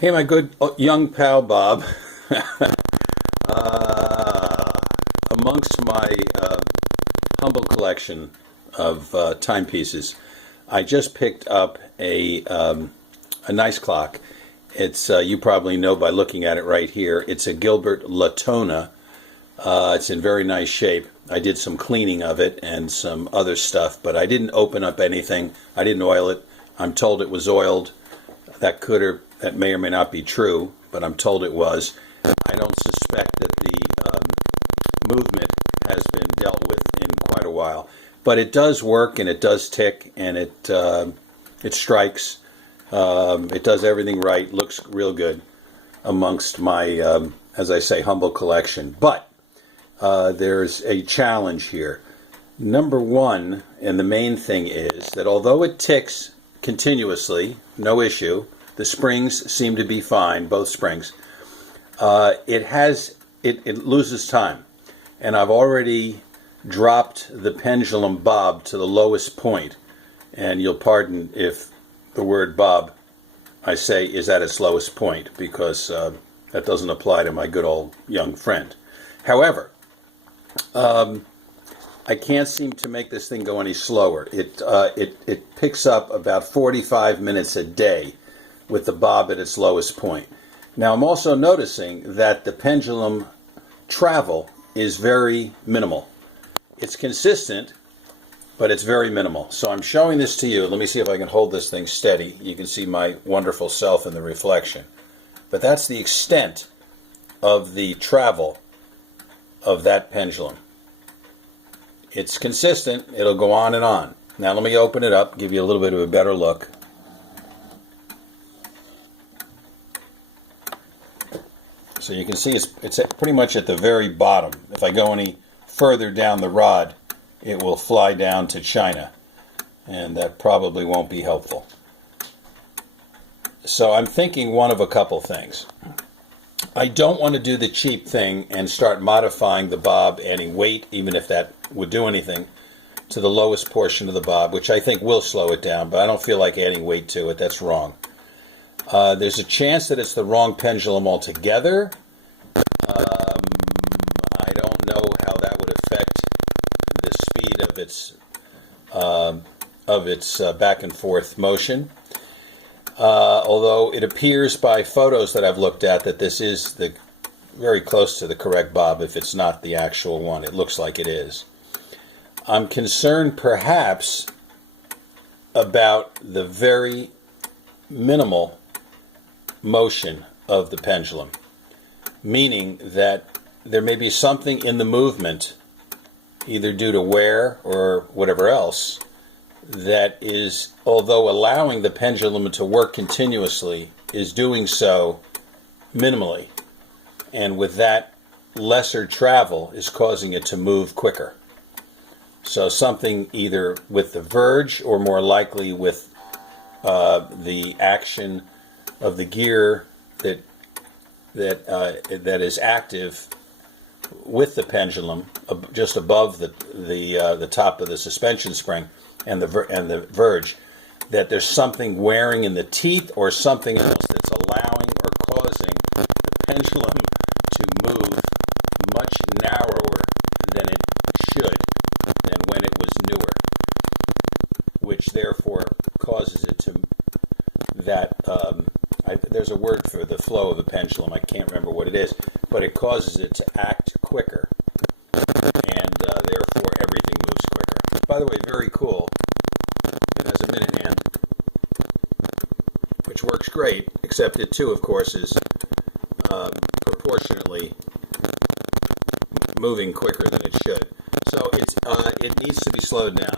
Hey, my good young pal Bob. Amongst my humble collection of timepieces, I just picked up a nice clock. It's you probably know by looking at it right here. It's a Gilbert Latona. It's in very nice shape. I did some cleaning of it and some other stuff, but I didn't open up anything. I didn't oil it. I'm told it was oiled. That may or may not be true, but I'm told it was. I don't suspect that the movement has been dealt with in quite a while, but it does work and it does tick and it strikes. It does everything right. Looks real good amongst my, as I say, humble collection. But there's a challenge here. Number one, and the main thing is that although it ticks continuously, no issue. The springs seem to be fine, both springs. It loses time, and I've already dropped the pendulum bob to the lowest point. And you'll pardon if the word bob, I say, is at its lowest point, because that doesn't apply to my good old young friend. However, I can't seem to make this thing go any slower. It picks up about 45 minutes a day with the bob at its lowest point. Now, I'm also noticing that the pendulum travel is very minimal. It's consistent, but it's very minimal. So I'm showing this to you. Let me see if I can hold this thing steady. You can see my wonderful self in the reflection. But that's the extent of the travel of that pendulum. It's consistent. It'll go on and on. Now let me open it up, give you a little bit of a better look. So you can see it's pretty much at the very bottom. If I go any further down the rod, it will fly down to China, and that probably won't be helpful. So I'm thinking one of a couple things. I don't want to do the cheap thing and start modifying the bob, adding weight, even if that would do anything, to the lowest portion of the bob, which I think will slow it down, but I don't feel like adding weight to it. That's wrong. There's a chance that it's the wrong pendulum altogether. I don't know how that would affect the speed of its back and forth motion. Although it appears by photos that I've looked at that this is very close to the correct bob. If it's not the actual one, it looks like it is. I'm concerned perhaps about the very minimal motion of the pendulum, meaning that there may be something in the movement, either due to wear or whatever else, that is, although allowing the pendulum to work continuously, is doing so minimally, and with that lesser travel is causing it to move quicker. So something either with the verge or more likely with the action of the gear that is active with the pendulum just above the top of the suspension spring and the verge, that there's something wearing in the teeth or something else that's allowing or causing the pendulum to move much narrower than it should, than when it was newer, which therefore causes it to there's a word for the flow of a pendulum. I can't remember what it is, but it causes it to act quicker, and therefore everything moves quicker. By the way, very cool. It has a minute hand, which works great, except it too, of course, is proportionately moving quicker than it should. So it needs to be slowed down.